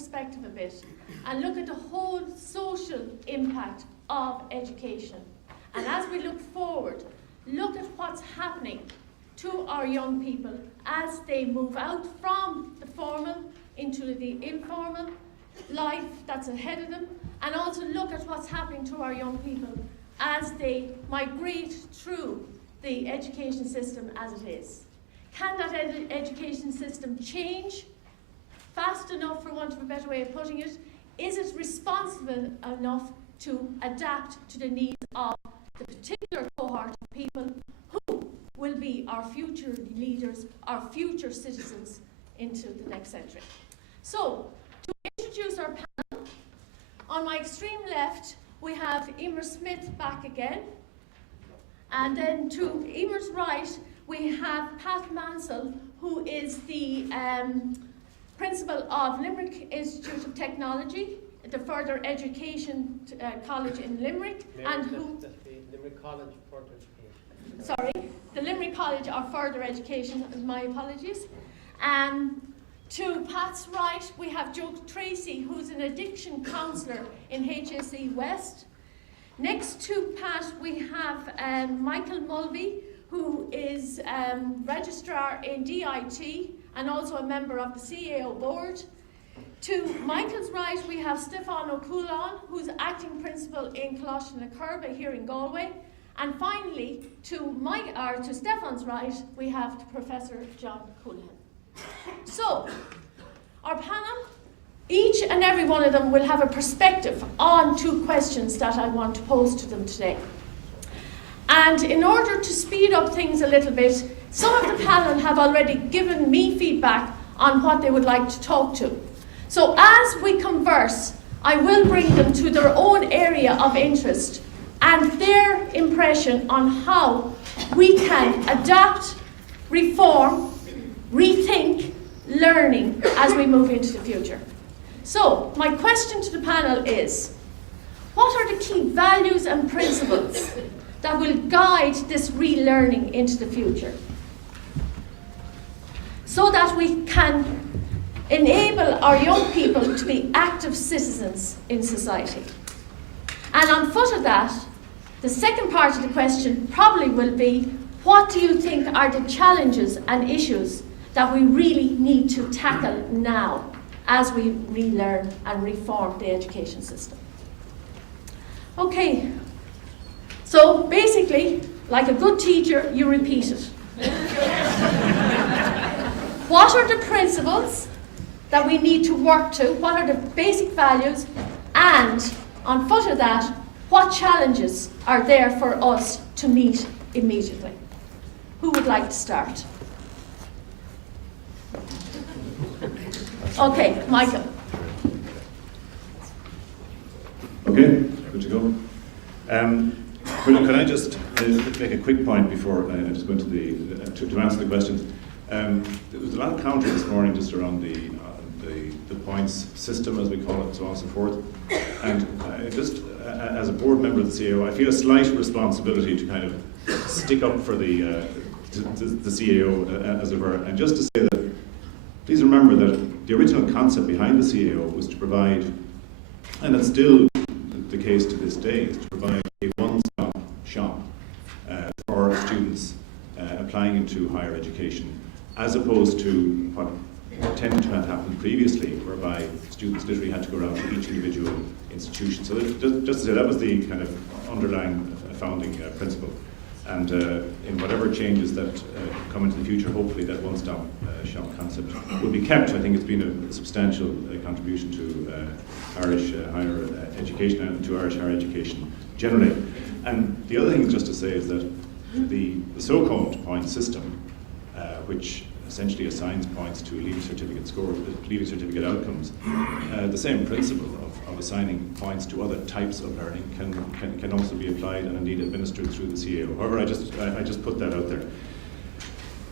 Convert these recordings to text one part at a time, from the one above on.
perspective a bit and look at the whole social impact of education. And as we look forward, look at what's happening to our young people as they move out from the formal into the informal life that's ahead of them, and also look at what's happening to our young people as they migrate through the education system as it is. Can that education system change fast enough, for want of a better way of putting it? Is it responsible enough to adapt to the needs of the particular cohort of people who will be our future leaders, our future citizens into the next century? So, to introduce our panel, on my extreme left we have Emer Smith back again, and then to Emer's right we have Pat Mansell, who is the principal of Limerick Institute of Technology, the further education college in Limerick, and who... The Limerick College of Further Education. Sorry, the Limerick College of Further Education, my apologies. To Pat's right, we have Joe Tracy, who's an addiction counsellor in HSE West. Next to Pat, we have Michael Mulvey, who is registrar in DIT and also a member of the CAO board. To Michael's right, we have Stefan O'Coulon, who's acting principal in Coláiste na Curva here in Galway. And finally, to Stefan's right, we have Professor John Coonahan. So, our panel, each and every one of them will have a perspective on two questions that I want to pose to them today. And in order to speed up things a little bit, some of the panel have already given me feedback on what they would like to talk to. So as we converse, I will bring them to their own area of interest and their impression on how we can adapt, reform, rethink learning as we move into the future. So, my question to the panel is, what are the key values and principles that will guide this relearning into the future, so that we can enable our young people to be active citizens in society? And on foot of that, the second part of the question probably will be, what do you think are the challenges and issues that we really need to tackle now as we relearn and reform the education system? Okay, so basically, like a good teacher, you repeat it. What are the principles that we need to work to? What are the basic values? And on foot of that, what challenges are there for us to meet immediately? Who would like to start? Okay, Michael. Okay, good to go. Could I just make a quick point before I just go into to answer the questions? There was a lot of counter this morning just around the points system, as we call it, so on and so forth. And just as a board member of the CAO, I feel a slight responsibility to kind of stick up for the CAO, as it were, and just to say that please remember that the original concept behind the CAO was to provide, and it's still the case to this day, is to provide a one-stop shop for students applying into higher education, as opposed to what tended to have happened previously, whereby students literally had to go around to each individual institution. So just to say, that was the kind of underlying founding principle. And in whatever changes that come into the future, hopefully that one-stop shop concept will be kept. I think it's been a substantial contribution to Irish higher education and to Irish higher education generally. And the other thing just to say is that the so-called point system, which essentially assigns points to leaving certificate scores, leaving certificate outcomes, the same principle of assigning points to other types of learning can also be applied and indeed administered through the CAO. However, I just put that out there.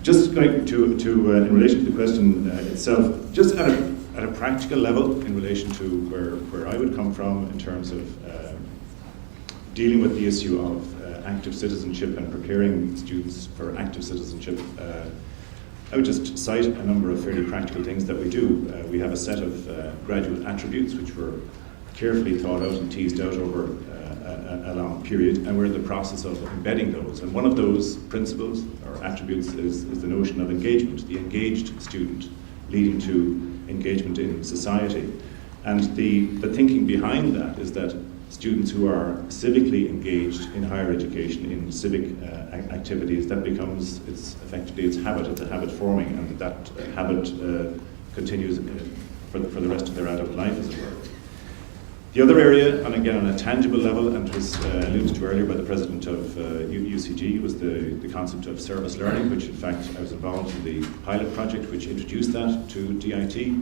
Just going to in relation to the question itself, just at a practical level, in relation to where I would come from in terms of dealing with the issue of active citizenship and preparing students for active citizenship. I would just cite a number of fairly practical things that we do. We have a set of graduate attributes which were carefully thought out and teased out over a long period, and we're in the process of embedding those. And one of those principles or attributes is the notion of engagement, the engaged student leading to engagement in society. And the thinking behind that is that students who are civically engaged in higher education, in civic activities, that becomes, it's habit, it's a habit forming, and that habit continues for the rest of their adult life, as it were. The other area, and again on a tangible level, and it was alluded to earlier by the president of UCG, was the concept of service learning, which in fact I was involved in the pilot project which introduced that to DIT.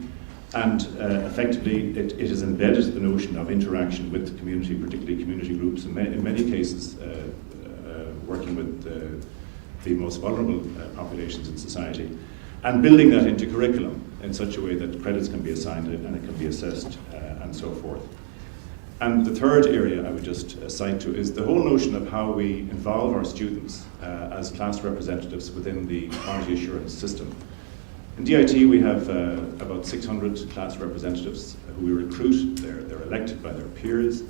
And effectively, it has embedded the notion of interaction with the community, particularly community groups, in many cases working with the most vulnerable populations in society, and building that into curriculum in such a way that credits can be assigned and it can be assessed and so forth. And the third area I would just cite to is the whole notion of how we involve our students as class representatives within the quality assurance system. In DIT, we have about 600 class representatives who we recruit. They're elected by their peers.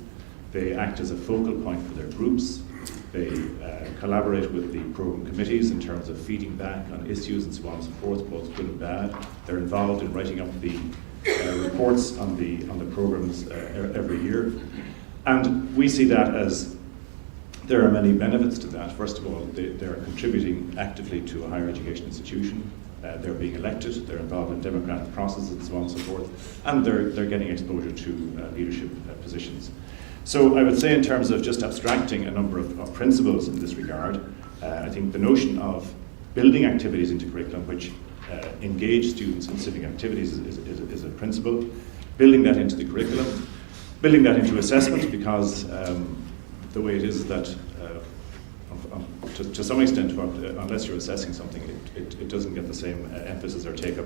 They act as a focal point for their groups. They collaborate with the program committees in terms of feeding back on issues and so on and so forth, both good and bad. They're involved in writing up the reports on the programs every year. And we see that as there are many benefits to that. First of all, they're contributing actively to a higher education institution. They're being elected, they're involved in democratic processes and so on and so forth, and they're getting exposure to leadership positions. So I would say, in terms of just abstracting a number of principles in this regard, I think the notion of building activities into curriculum which engage students in civic activities is a principle. Building that into the curriculum, building that into assessment, because the way it is that to some extent, unless you're assessing something, it doesn't get the same emphasis or take-up.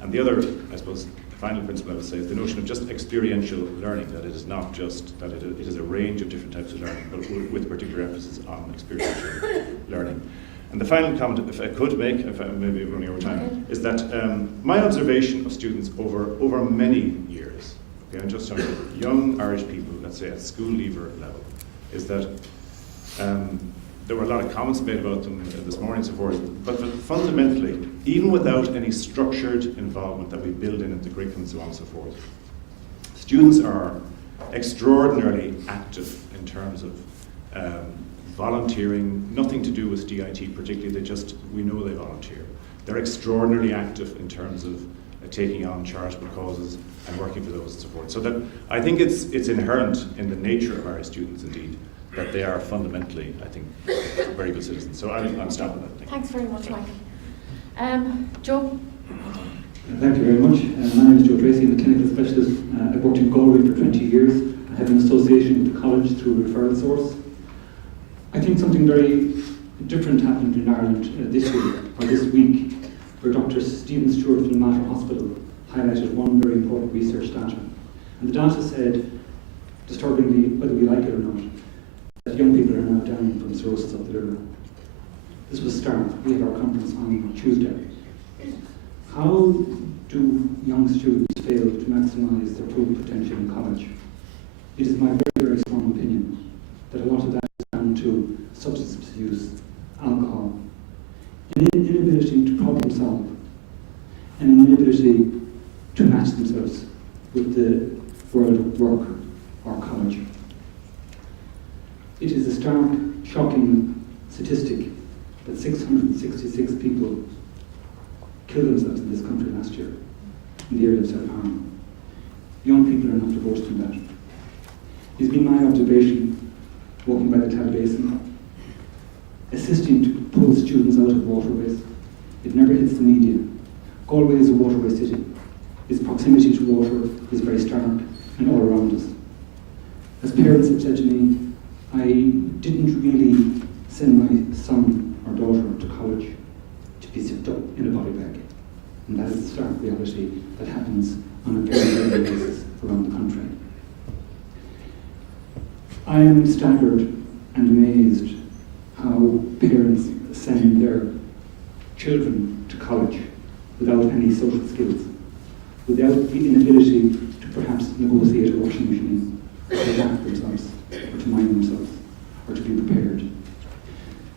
And the other, I suppose, final principle I would say is the notion of just experiential learning, that it is not just, that it is a range of different types of learning, but with particular emphasis on experiential learning. And the final comment, if I could make, if I may be running over time, is that my observation of students over many years, okay, and just on young Irish people, let's say at school leaver level, is that there were a lot of comments made about them this morning and so forth, but fundamentally, even without any structured involvement that we build in the curriculum and so on and so forth, students are extraordinarily active in terms of volunteering, nothing to do with DIT particularly, we know they volunteer. They're extraordinarily active in terms of taking on charitable causes and working for those and so forth. So that I think it's inherent in the nature of Irish students indeed, that they are fundamentally, I think, very good citizens. So I'm stopping that. Thanks very much, Michael. Joe? Thank you very much. My name is Joe Tracy. I'm a clinical specialist. I've worked in Galway for 20 years. I have an association with the college through a referral source. I think something very different happened in Ireland this year, or this week, where Dr. Stephen Stewart from the Mater Hospital highlighted one very important research data. And the data said, disturbingly, whether we like it or not, that young people are now dying from cirrhosis of the liver. This was START. We have our conference on Tuesday. How do young students fail to maximise their full potential in college? It is my very, very strong opinion that a lot of that is down to substance use, alcohol, an inability to problem solve, and an inability to match themselves with the world of work or college. It is a stark, shocking statistic that 666 people killed themselves in this country last year in the area of self-harm. Young people are not divorced from that. It's been my observation, walking by the Cloud Basin, assisting to pull students out of waterways. It never hits the media. Galway is a waterway city. Its proximity to water is very stark and all around us. As parents have said to me, I didn't really send my son or daughter to college to be zipped up in a body bag. And that is the stark reality that happens on a very regular basis around the country. I am staggered and amazed how parents send their children to college without any social skills, without the inability to perhaps negotiate a washing machine, or to adapt themselves, or to mind themselves, or to be prepared.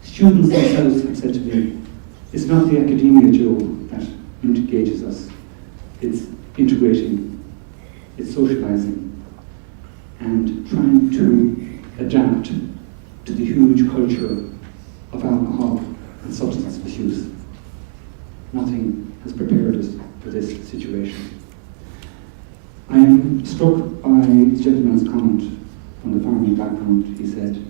Students themselves have said to me, it's not the academia, Joe, that engages us. It's integrating, it's socialising, and trying to adapt to the huge culture of alcohol and substance misuse. Nothing has prepared us for this situation. I am struck by the gentleman's comment on the farming background. He said,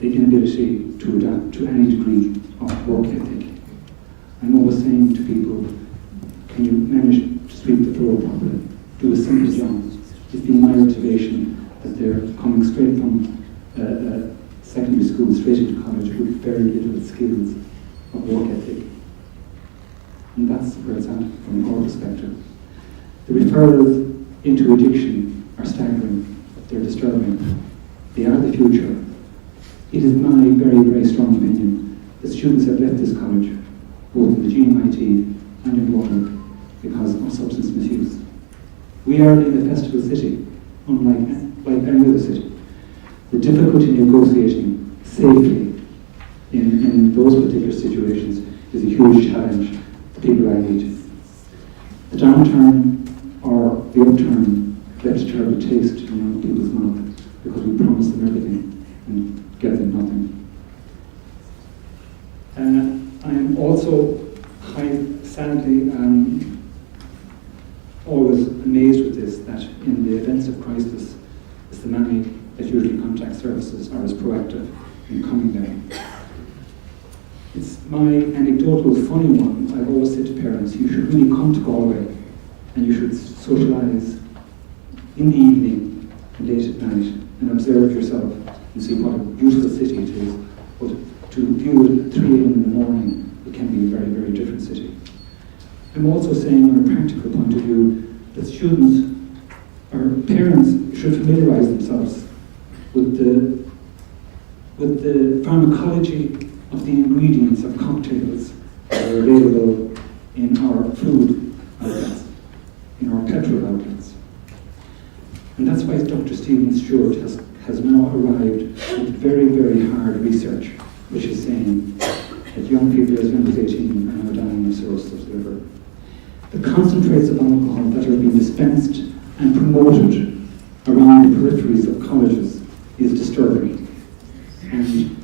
the inability to adapt to any degree of work ethic. I'm always saying to people, can you manage to sweep the floor properly? Do a simple job. It's been my observation that they're coming straight from secondary school, straight into college with very little skills of work ethic. And that's where it's at from our perspective. The referrals into addiction are staggering. They're disturbing. They are the future. It is my very, very strong opinion that students have left this college, both in the GMIT and in Waterford, because of substance misuse. We are in a festival city, unlike any other city. The difficulty in negotiating safely in those particular situations is a huge challenge for people I meet. The downturn or the upturn left a terrible taste in young people's mouth because we promised them everything and get them nothing. I am also sadly always amazed with this, that in the events of crisis, it's the money that usually contact services are as proactive in coming there. It's my anecdotal funny one. I've always said to parents, you should really come to Galway and you should socialise in the evening and late at night and observe yourself and see what a beautiful city it is. But to view it at 3 a.m. in the morning, it can be a very, very different city. I'm also saying, on a practical point of view, that students or parents should familiarise themselves with the pharmacology of the ingredients of cocktails that are available in our food outlets, in our petrol outlets. And that's why Dr. Stephen Stewart has now arrived with very, very hard research, which is saying that young people as young as 18 are now dying of cirrhosis of the liver. The concentrates of alcohol that are being dispensed and promoted around the peripheries of colleges is disturbing. And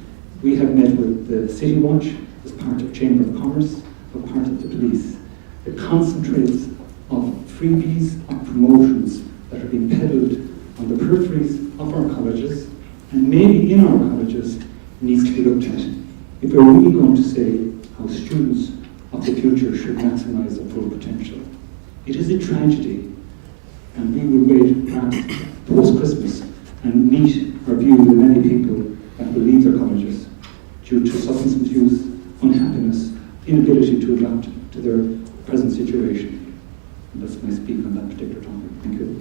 we have met with the City Watch as part of Chamber of Commerce, as part of the police. The concentrates of freebies, of promotions that are being peddled on the peripheries of our colleges, and maybe in our colleges, needs to be looked at. If we're really going to say how students of the future should maximise their full potential. It is a tragedy, and we will wait perhaps post-Christmas and meet or view the many people that will leave their colleges due to substance misuse, unhappiness, inability to adapt to their present situation. And that's my speak on that particular topic. Thank you.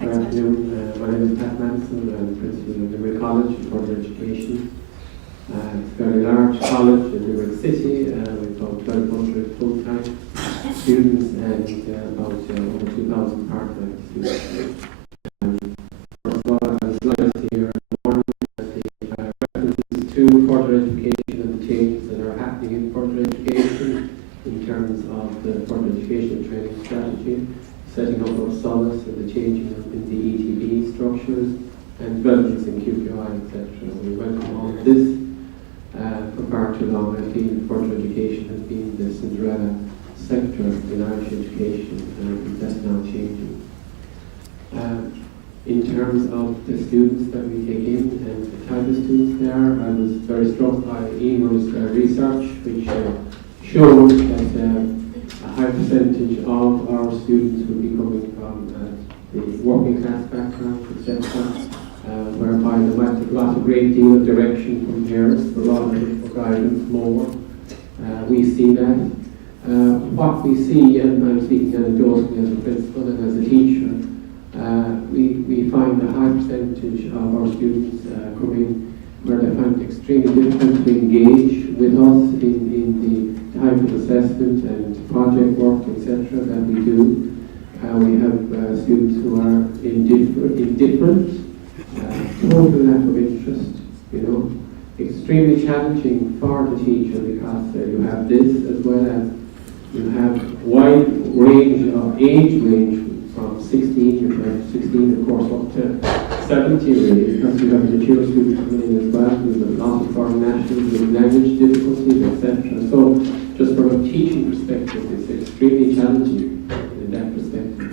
Good afternoon. My name is Pat Manson. I'm principal of Limerick College for Education. It's a very large college in Limerick City with about 1,200 full-time students and about over 2,000 part-time students. First of all, I was glad to hear the references to further education and the changes that are happening in further education in terms of the further education training strategy, setting up of SOLAS and the changing in the ETB structures and developments in QPI, etc. We welcome all of this. For far too long, I feel further education has been the Cinderella sector in Irish education, and that's now changing. In terms of the students that we take in and the type of students they are, I was very struck by Emer's research, which showed that a high percentage of our students will be coming from the working class background, etc., whereby they might have got a great deal of direction from parents, but rather for guidance more. We see that. what we see, and I'm speaking anecdotally as a principal and as a teacher, we find a high percentage of our students coming where they find it extremely difficult to engage with us in the type of assessment and project work, etc. that we do. We have students who are indifferent, total lack of interest, extremely challenging for the teacher because you have this as well as you have wide range of age range from 16 of course up to 70 really, because you have mature students coming in as well with a lot of foreign nationals with language difficulties, etc. So just from a teaching perspective, it's extremely challenging in that perspective.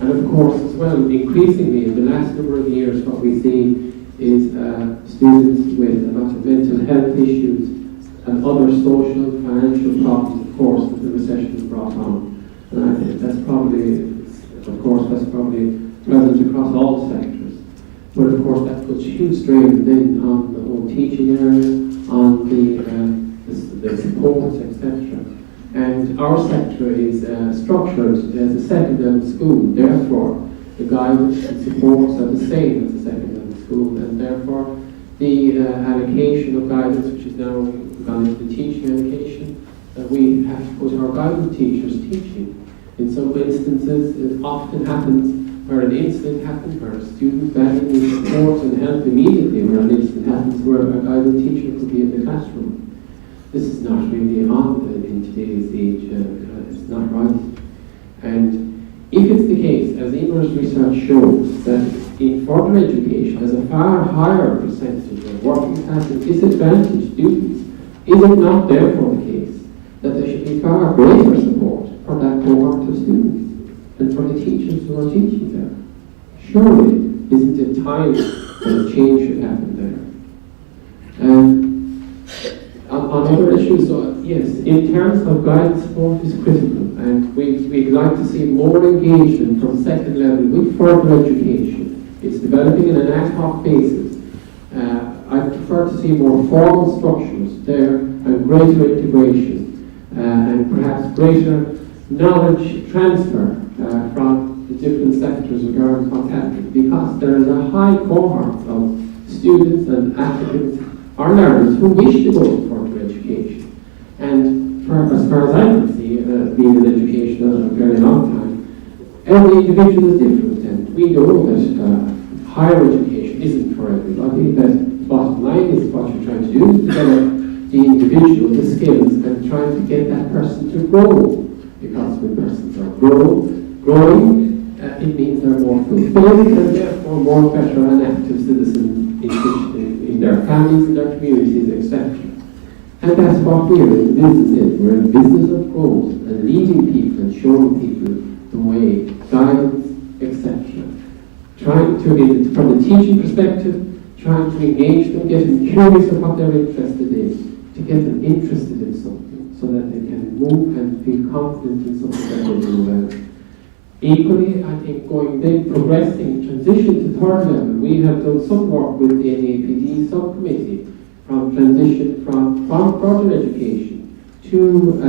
And of course as well, increasingly in the last number of years, what we see is students with a lot of mental health issues and other social, financial problems, of course, that the recession has brought on. And I think that's probably present across all sectors. But of course, that puts huge strain then on the whole teaching area, on the supports, etc. And our sector is structured as a second level school. Therefore, the guidance and supports are the same as a second level school, and therefore the allocation of guidance, which is now gone into the teaching allocation, we have to put our guidance teachers teaching. In some instances, it often happens where an incident happens, where a student badly needs support and help immediately, where an incident happens where a guidance teacher could be in the classroom. This is not really on in today's age, it's not right. And if it's the case, as Emer's research shows, that in further education, there's a far higher percentage of working class and disadvantaged students, is it not therefore the case that there should be far greater support for that cohort of students and for the teachers who are teaching there? Surely, isn't it time that a change should happen there? On other issues, yes, in terms of guidance support is critical, and we'd like to see more engagement from second level with further education. It's developing on an ad hoc basis. I prefer to see more formal structures there and greater integration and perhaps greater knowledge transfer from the different sectors regarding what's happening, because there is a high cohort of students and applicants or learners who wish to go to further education. And as far as I can see, being in education a very long time, every individual is different, and we know that higher education isn't for everybody. That bottom line is what you're trying to do is develop the individual, the skills, and trying to get that person to grow. Because when persons are growing, it means they're more fulfilled and therefore more better and active citizens in their families, in their communities, etc. And that's what we're in business in. We're in business of growth and leading people and showing people the way, guidance, etc. Trying to, from the teaching perspective, trying to engage them, get them curious of what they're interested in, to get them interested in something so that they can move and feel confident in something that they do well. Equally, I think progressing, transition to third level, we have done some work with the NAPD subcommittee from transition from further education to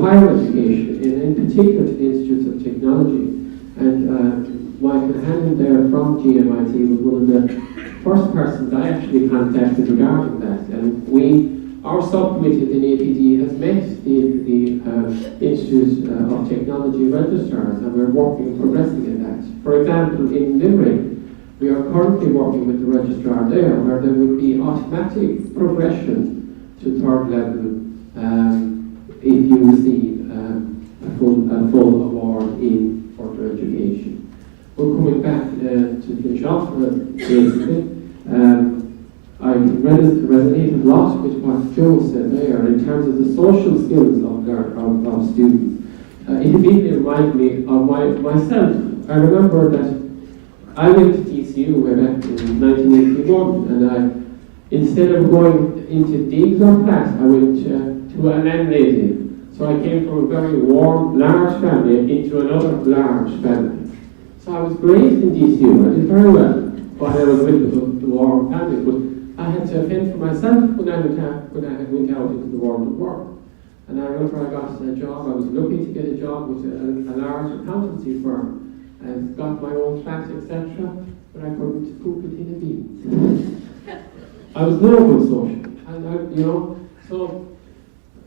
higher education, in particular to the Institutes of Technology. And Michael Hannon there from GMIT was one of the first persons I actually contacted regarding that. And our subcommittee at the NAPD has met the Institute of Technology registrars, and we're progressing in that. For example, in Limerick, we are currently working with the registrar there, where there would be automatic progression to third level if you receive a full award in further education. We're coming back to finish off, basically. I resonated a lot with what Joe said there in terms of the social skills of students. It immediately reminded me of myself. I remember that I went to DCU way back in 1981, and instead of going into digs or class, I went to a landlady. So I came from a very warm, large family into another large family. So I was raised in DCU. I did very well while I was with the warm family, but I had to fend for myself when I went out into the world of work. And I remember I got a job, I was looking to get a job with a large accountancy firm, and got my own flat, etc., but I couldn't poop it in a bean. I was no good social, and so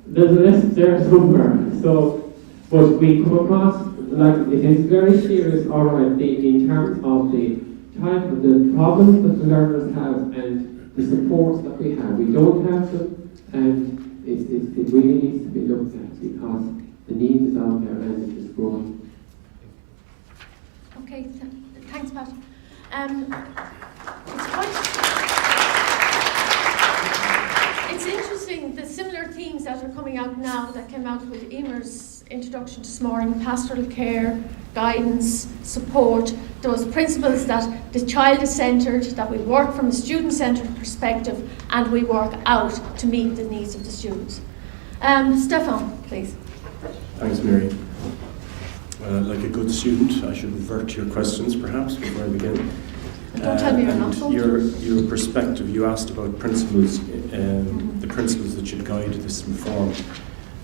there's a list there somewhere. So, but we come across, like, it is very serious, alright, in terms of the type of the problems that the learners have and the supports that we have. We don't have them, and it really needs to be looked at because the need is out there and it is growing. Okay, thanks, Pat. It's interesting, the similar themes that are coming out now that came out with Emer's introduction this morning: pastoral care, guidance, support, those principles that the child is centred, that we work from a student-centred perspective, and we work out to meet the needs of the students. Stefan, please. Thanks, Mary. Like a good student, I should revert to your questions, perhaps, before I begin. Don't tell me you're not going to. Your perspective, you asked about principles, the principles that should guide this reform.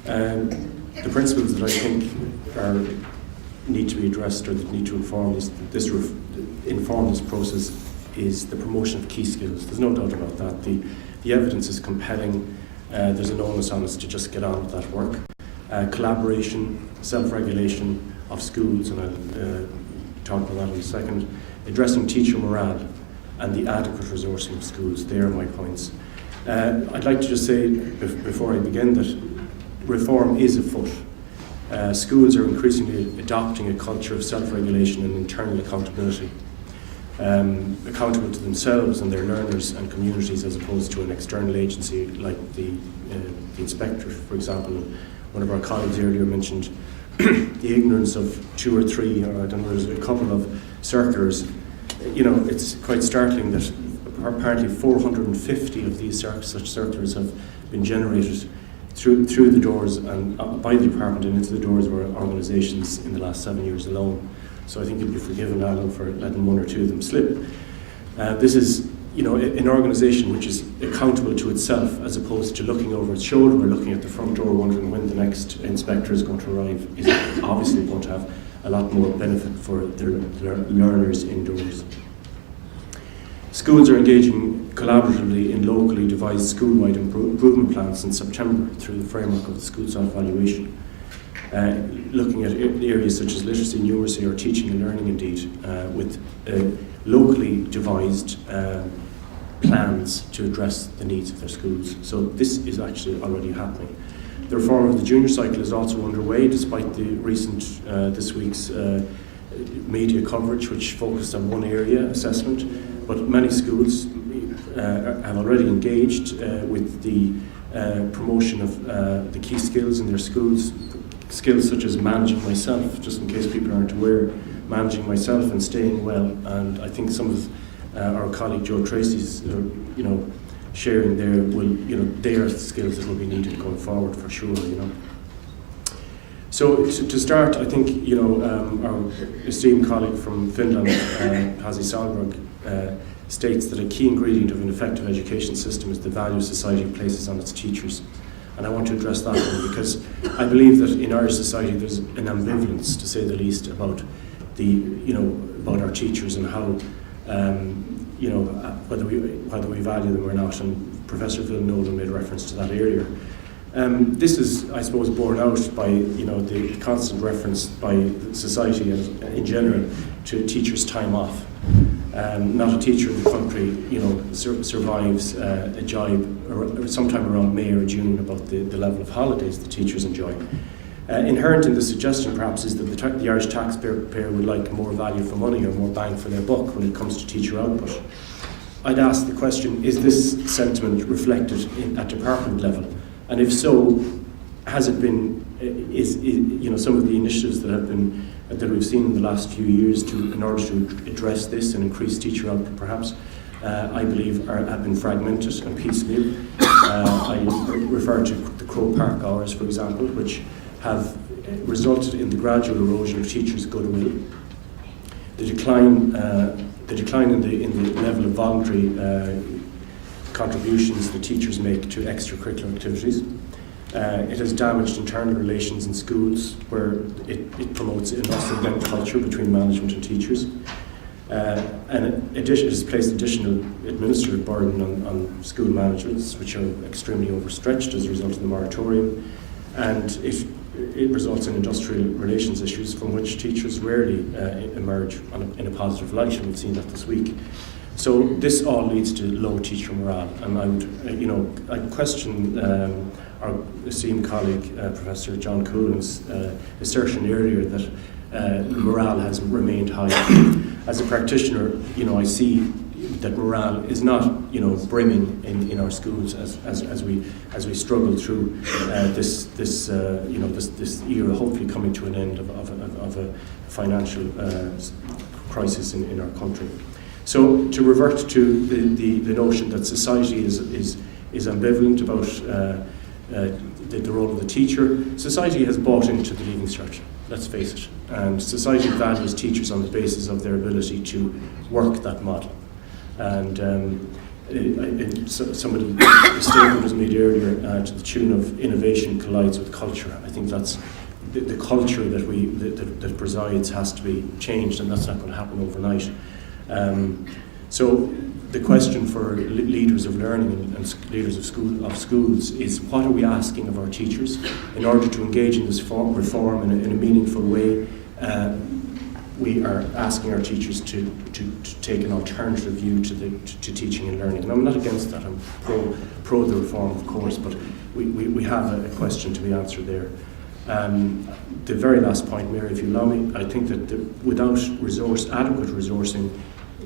The principles that I think need to be addressed or that need to inform this process is the promotion of key skills. There's no doubt about that. The evidence is compelling. There's an onus on us to just get on with that work. Collaboration, self-regulation of schools, and I'll talk about that in a second. Addressing teacher morale and the adequate resourcing of schools. They are my points. I'd like to just say before I begin that reform is afoot. Schools are increasingly adopting a culture of self-regulation and internal accountability. Accountable to themselves and their learners and communities, as opposed to an external agency like the inspector, for example. One of our colleagues earlier mentioned the ignorance of 2 or 3, or I don't know, there's a couple of circulars. It's quite startling that apparently 450 of these such circulars have been generated through the doors and by the department and into the doors of our organisations in the last 7 years alone. So I think you'll be forgiven, Alan, for letting 1 or 2 of them slip. This is, an organisation which is accountable to itself, as opposed to looking over its shoulder or looking at the front door wondering when the next inspector is going to arrive, is obviously going to have a lot more benefit for their learners indoors. Schools are engaging collaboratively in locally devised school-wide improvement plans in September through the framework of the school self-evaluation, looking at areas such as literacy, numeracy, or teaching and learning indeed, with locally devised plans to address the needs of their schools. So this is actually already happening. The reform of the junior cycle is also underway, despite the recent, this week's media coverage, which focused on one area, assessment. But many schools have already engaged with the promotion of the key skills in their schools, skills such as managing myself, just in case people aren't aware, managing myself and staying well. And I think some of our colleague Joe Tracy's, sharing there they are skills that will be needed going forward for sure. So to start, I think our esteemed colleague from Finland, Pasi Sahlberg, states that a key ingredient of an effective education system is the value society places on its teachers. And I want to address that one because I believe that in Irish society there's an ambivalence, to say the least, about about our teachers and how whether we value them or not. And Professor Phil Nolan made reference to that earlier. This is, I suppose, borne out by the constant reference by society in general to teachers' time off. Not a teacher in the country, survives a jibe sometime around May or June about the level of holidays the teachers enjoy. Inherent in the suggestion, perhaps, is that the Irish taxpayer would like more value for money or more bang for their buck when it comes to teacher output. I'd ask the question: is this sentiment reflected at department level? And if so, has it been? Is some of the initiatives that we've seen in the last few years in order to address this and increase teacher output, perhaps, I believe have been fragmented and piecemeal. I refer to the Croke Park hours, for example, which have resulted in the gradual erosion of teachers' goodwill, the decline in the level of voluntary contributions the teachers make to extracurricular activities, It has damaged internal relations in schools, where it promotes an us-and-them culture between management and teachers. And it has placed additional administrative burden on school managements, which are extremely overstretched as a result of the moratorium. And it results in industrial relations issues from which teachers rarely emerge in a positive light, and we've seen that this week. So this all leads to low teacher morale, and I would question our esteemed colleague, Professor John Coulin's assertion earlier that morale has remained high. As a practitioner, I see that morale is not, brimming in our schools as we struggle through this era, hopefully coming to an end of a financial crisis in our country. So to revert to the notion that society is ambivalent about the role of the teacher, society has bought into the leaving cert. Let's face it, and society values teachers on the basis of their ability to work that model. And somebody, a statement was made earlier to the tune of innovation collides with culture. I think that's the culture that presides has to be changed, and that's not going to happen overnight. So the question for leaders of learning and leaders of schools is, what are we asking of our teachers in order to engage in this reform in a meaningful way? We are asking our teachers to take an alternative view to teaching and learning. And I'm not against that. I'm pro the reform, of course, but we have a question to be answered there. The very last point, Mary, if you allow me, I think that without adequate resourcing,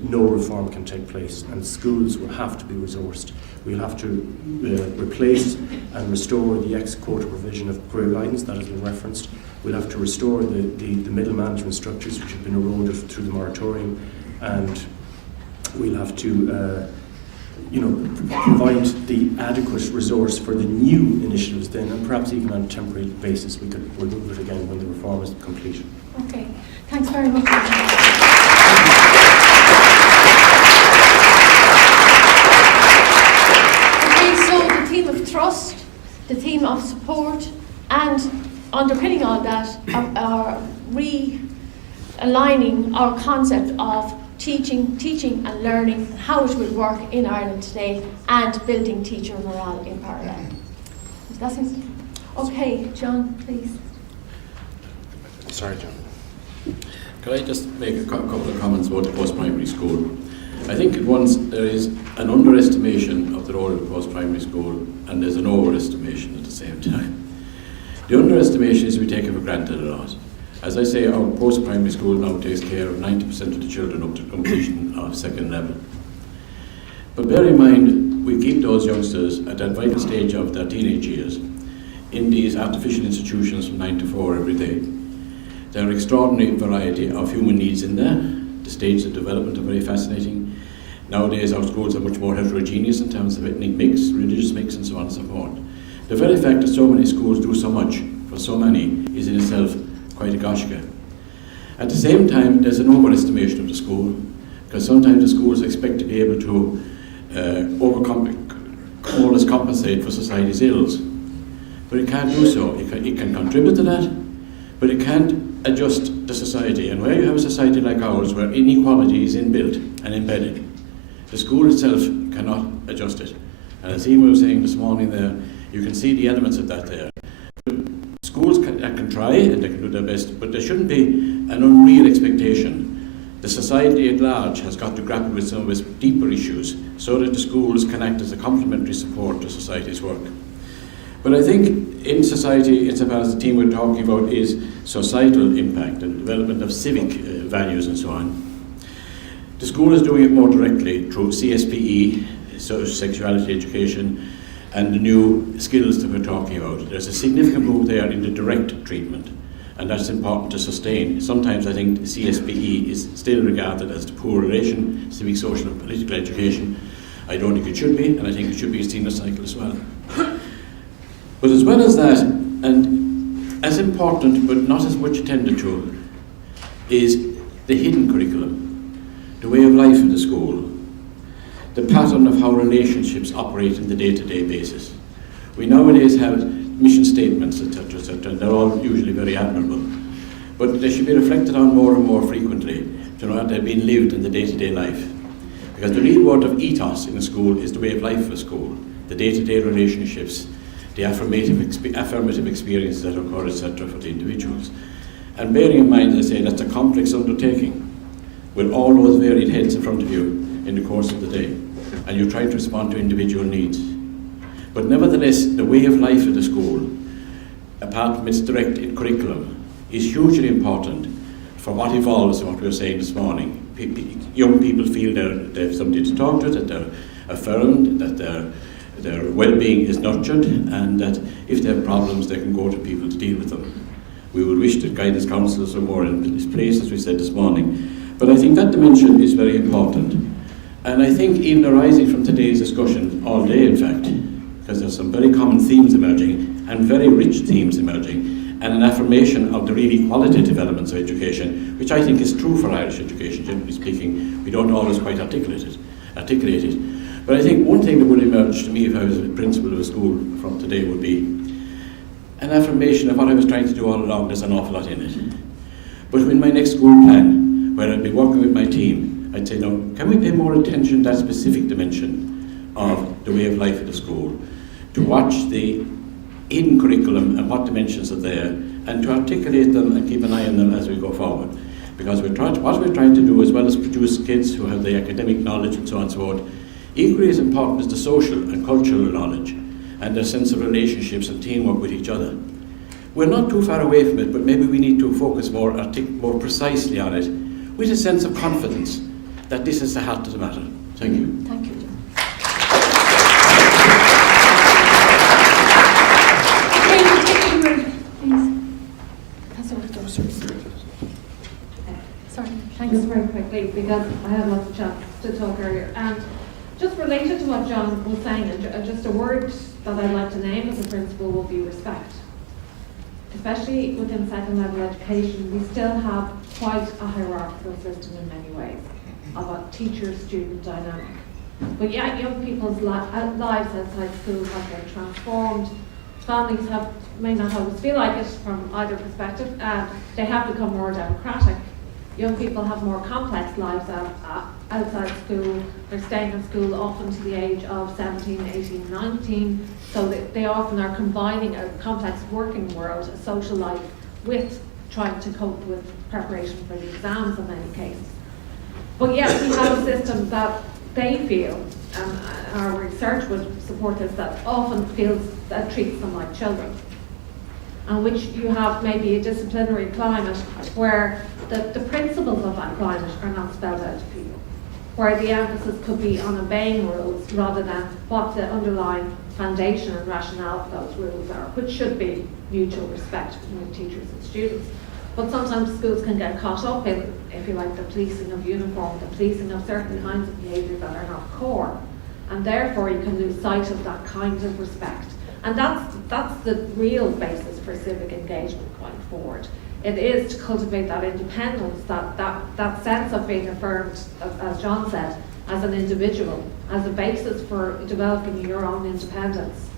no reform can take place, and schools will have to be resourced. We'll have to replace and restore the ex-quota provision of career guidance that has been referenced. We'll have to restore the middle management structures which have been eroded through the moratorium, and we'll have to provide the adequate resource for the new initiatives then, and perhaps even on a temporary basis we could remove it again when the reform is complete. Okay, thanks very much. Trust, the theme of support, and underpinning all that are realigning our concept of teaching and learning, and how it will work in Ireland today, and building teacher morale in parallel. Okay, John, please. Sorry, John. Could I just make a couple of comments about the post-primary school? I think at once there is an underestimation of the role of the post-primary school, and there's an overestimation at the same time. The underestimation is we take it for granted a lot. As I say, our post-primary school now takes care of 90% of the children up to completion of second level. But bear in mind, we keep those youngsters at that vital stage of their teenage years in these artificial institutions from 9 to 4 every day. There are extraordinary variety of human needs in there. The stages of development are very fascinating. Nowadays our schools are much more heterogeneous in terms of ethnic mix, religious mix, and so on and so forth. The very fact that so many schools do so much for so many is in itself quite a goshka. At the same time, there's an overestimation of the school, because sometimes the schools expect to be able to always compensate for society's ills. But it can't do so. It can contribute to that, but it can't adjust the society. And where you have a society like ours, where inequality is inbuilt and embedded, the school itself cannot adjust it. And as Eamon was saying this morning there, you can see the elements of that there. Schools can try and they can do their best, but there shouldn't be an unreal expectation. The society at large has got to grapple with some of its deeper issues so that the schools can act as a complementary support to society's work. But I think in society, insofar as the theme we're talking about is societal impact and development of civic values and so on, the school is doing it more directly through CSPE, so sexuality education, and the new skills that we're talking about. There's a significant move there in the direct treatment, and that's important to sustain. Sometimes I think CSPE is still regarded as the poor relation, civic, social and political education. I don't think it should be, and I think it should be a senior cycle as well. But as well as that, and as important but not as much attended to, is the hidden curriculum, the way of life in the school, the pattern of how relationships operate on the day-to-day basis. We nowadays have mission statements, etc., etc. They're all usually very admirable. But they should be reflected on more and more frequently, you know, they're being lived in the day-to-day life. Because the real word of ethos in a school is the way of life of a school, the day-to-day relationships, the affirmative experiences that occur, etc., for the individuals. And bearing in mind, as I say, that's a complex undertaking with all those varied heads in front of you in the course of the day, and you're trying to respond to individual needs. But nevertheless, the way of life at the school, apart from its direct curriculum, is hugely important for what evolves and what we were saying this morning. Young people feel they have somebody to talk to, that they're affirmed, that their well-being is nurtured, and that if they have problems, they can go to people to deal with them. We would wish that guidance counsellors were more in place, as we said this morning. But I think that dimension is very important. And I think even arising from today's discussion, all day in fact, because there's some very common themes emerging, and very rich themes emerging, and an affirmation of the really qualitative elements of education, which I think is true for Irish education, generally speaking. We don't always quite articulate it. But I think one thing that would emerge to me if I was a principal of a school from today would be an affirmation of what I was trying to do all along. There's an awful lot in it. But in my next school plan, where I'd be working with my team, I'd say, no, can we pay more attention to that specific dimension of the way of life at the school, to watch the hidden curriculum and what dimensions are there, and to articulate them and keep an eye on them as we go forward. Because what we're trying to do, as well as produce kids who have the academic knowledge and so on and so forth, equally as important is the social and cultural knowledge and their sense of relationships and teamwork with each other. We're not too far away from it, but maybe we need to focus more precisely on it, with a sense of confidence that this is the heart of the matter. Thank you. Thank you, John. Sorry, thanks. Just very quickly, because I had lots of chance to talk earlier. And just related to what John was saying, and just a word that I'd like to name as a principal will be respect. Especially within second level education, we still have quite a hierarchical system in many ways of a teacher-student dynamic. But yet young people's lives outside school have been transformed. Families may not always feel like it from either perspective, and they have become more democratic. Young people have more complex lives outside school. They're staying in school often to the age of 17, 18, 19, so they often are combining a complex working world, a social life, with trying to cope with preparation for the exams in many cases. But yet we have a system that they feel, and our research would support this, that often treats them like children, and which you have maybe a disciplinary climate where the principles of that climate are not spelled out to people, where the emphasis could be on obeying rules rather than what the underlying foundation and rationale of those rules are, which should be mutual respect between teachers and students. But sometimes schools can get caught up in, if you like, the policing of uniform, the policing of certain kinds of behaviour that are not core, and therefore you can lose sight of that kind of respect. And that's the real basis for civic engagement going forward. It is to cultivate that independence, that sense of being affirmed, as John said, as an individual, as a basis for developing your own independence.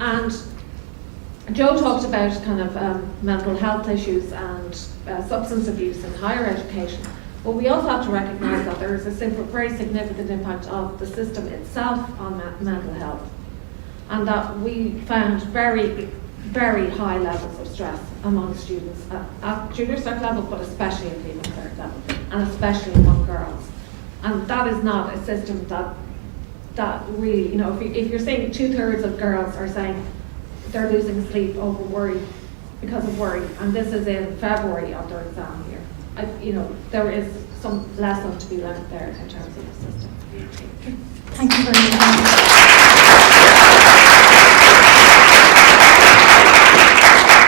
And Joe talked about kind of mental health issues and substance abuse in higher education. But we also have to recognise that there is a very significant impact of the system itself on mental health, and that we found very, very high levels of stress among students at junior cert level, but especially at leaving cert level, and especially among girls. And that is not a system that really, you know, if you're saying 2/3 of girls are saying they're losing sleep over worry, because of worry, and this is in February of their exam year. You know, there is some lesson to be learned there in terms of the system. Thank you very much.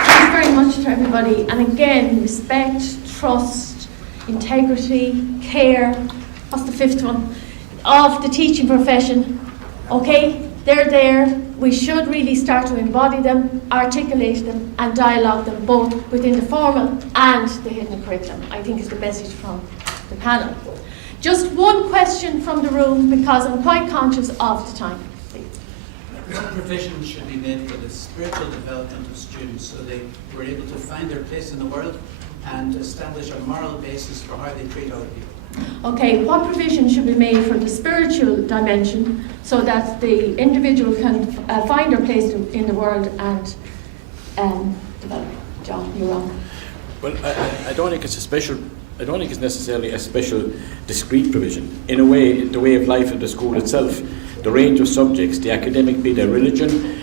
Thanks very much to everybody. And again, respect, trust, integrity, care, what's the fifth one? Of the teaching profession. Okay, they're there. We should really start to embody them, articulate them, and dialogue them both within the formal and the hidden curriculum, I think is the message from the panel. Just one question from the room, because I'm quite conscious of the time. Please. what provision should be made for the spiritual development of students so they were able to find their place in the world and establish a moral basis for how they treat other people? Okay, what provision should be made for the spiritual dimension so that the individual can find their place in the world and develop? John, you're wrong. Well, I don't think it's a special. I don't think it's necessarily a special discrete provision. In a way, the way of life of the school itself, the range of subjects, the academic, be they religion,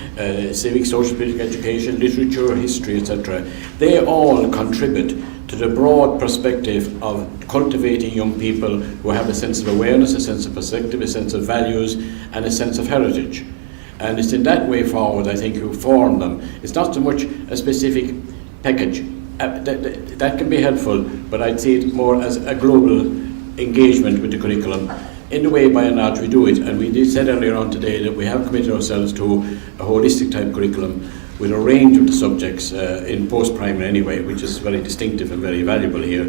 civic, social, political education, literature, history, etc., they all contribute to the broad perspective of cultivating young people who have a sense of awareness, a sense of perspective, a sense of values, and a sense of heritage. And it's in that way forward, I think, you form them. It's not so much a specific package. That can be helpful, but I'd see it more as a global engagement with the curriculum. In the way, by and large, we do it, and we did said earlier on today that we have committed ourselves to a holistic type curriculum with a range of the subjects in post-primary anyway, which is very distinctive and very valuable here.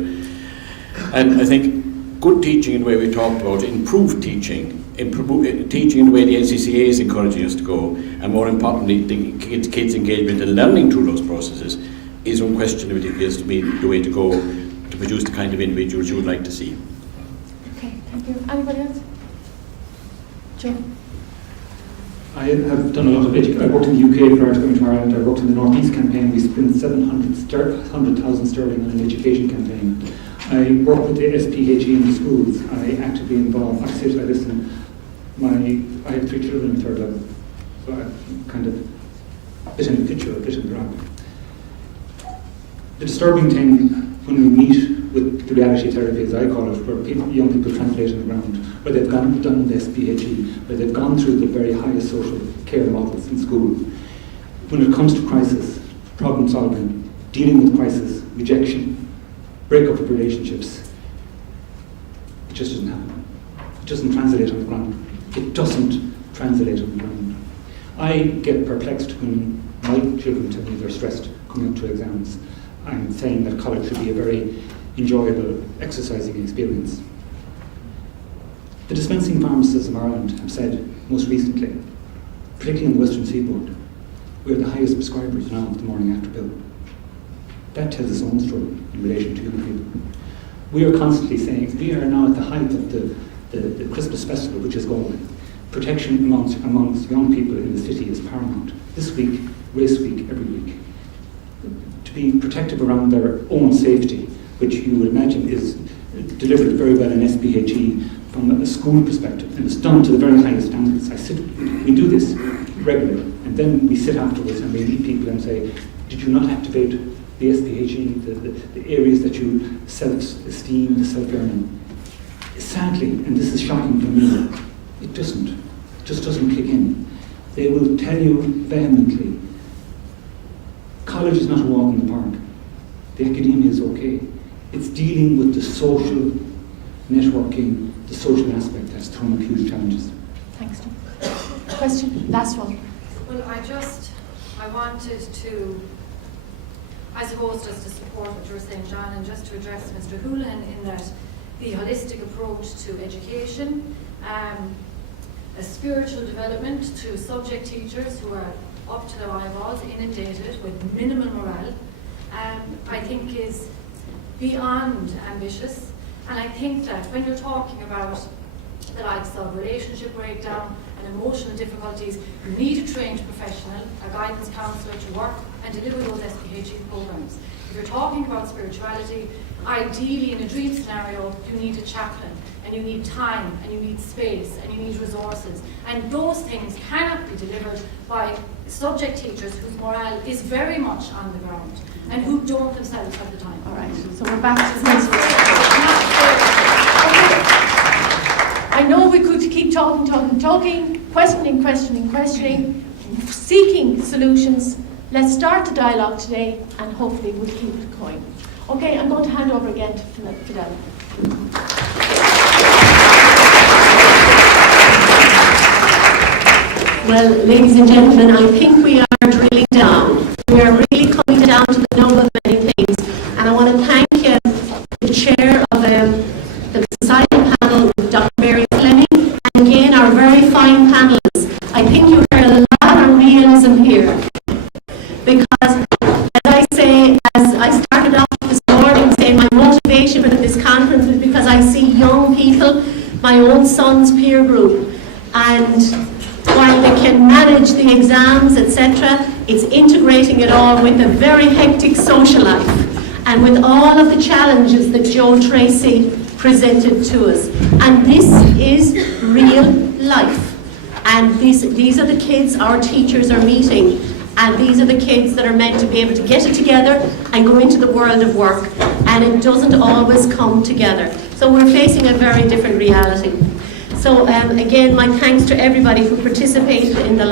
And I think good teaching in the way we talked about, improved teaching, teaching in the way the NCCA is encouraging us to go, and more importantly, the kids' engagement and learning through those processes is unquestionably appears to be the way to go to produce the kind of individuals you would like to see. Okay, thank you. Anybody else? Joe? I have done a lot of education. I worked in the UK prior to coming to Ireland. I worked in the North East campaign. We spent 700,000 sterling on an education campaign. I work with the SPHE in the schools. I actively involve. I sit, I listen. I have 3 children in 3rd level, so I'm kind of a bit in the picture, a bit in the ground. The disturbing thing when we meet with the reality therapy, as I call it, where young people translate on the ground, where they've done the SPHE, where they've gone through the very highest social care models in school. When it comes to crisis, problem solving, dealing with crisis, rejection, breakup of relationships, it just doesn't happen. It doesn't translate on the ground. It doesn't translate on the ground. I get perplexed when my children tell me they're stressed coming up to exams. I'm saying that college should be a very enjoyable, exercising experience. The dispensing pharmacists of Ireland have said most recently, particularly in the Western Seaboard, we're the highest prescribers now of the morning after pill. That tells its own story in relation to young people. We are constantly saying, we are now at the height of the Christmas festival, which is going. Protection amongst young people in the city is paramount. This week, race week, every week. To be protective around their own safety, which you would imagine is delivered very well in SPHE from a school perspective, and it's done to the very highest standards. We do this regularly, and then we sit afterwards and we meet people and say, did you not activate the SPHE, the areas that you self-esteem, the self-learning? Sadly, and this is shocking for me, it just doesn't kick in. They will tell you vehemently, college is not a walk in the park. The academia is okay. It's dealing with the social networking, the social aspect that's thrown up huge challenges. Thanks, John. Question? Last one. Well, I wanted to, I suppose, just to support what you were saying, John, and just to address Mr. Houlihan in that the holistic approach to education, a spiritual development to subject teachers who are up to their eyeballs, inundated with minimal morale, I think is beyond ambitious. And I think that when you're talking about the likes of relationship breakdown and emotional difficulties, you need a trained professional, a guidance counsellor to work and deliver those SPHE programs. If you're talking about spirituality, ideally in a dream scenario, you need a chaplain, and you need time, and you need space, and you need resources. And those things cannot be delivered by subject teachers whose morale is very much on the ground, and who don't themselves have the time. All right, so we're back to the I know we could keep talking, questioning, seeking solutions. Let's start the dialogue today, and hopefully we'll keep it going. Okay, I'm going to hand over again to Fidel. Well, ladies and gentlemen, I think we are drilling down. We are really coming down to the nub of many things. And I want to thank the chair of the societal panel, Dr. Mary Fleming, and again our very fine panelists. I think you heard a lot own son's peer group. And while they can manage the exams, etc., it's integrating it all with a very hectic social life and with all of the challenges that Joe Tracy presented to us. And this is real life. And these are the kids our teachers are meeting. And these are the kids that are meant to be able to get it together and go into the world of work. And it doesn't always come together. So we're facing a very different reality. So again, my thanks to everybody who participated in the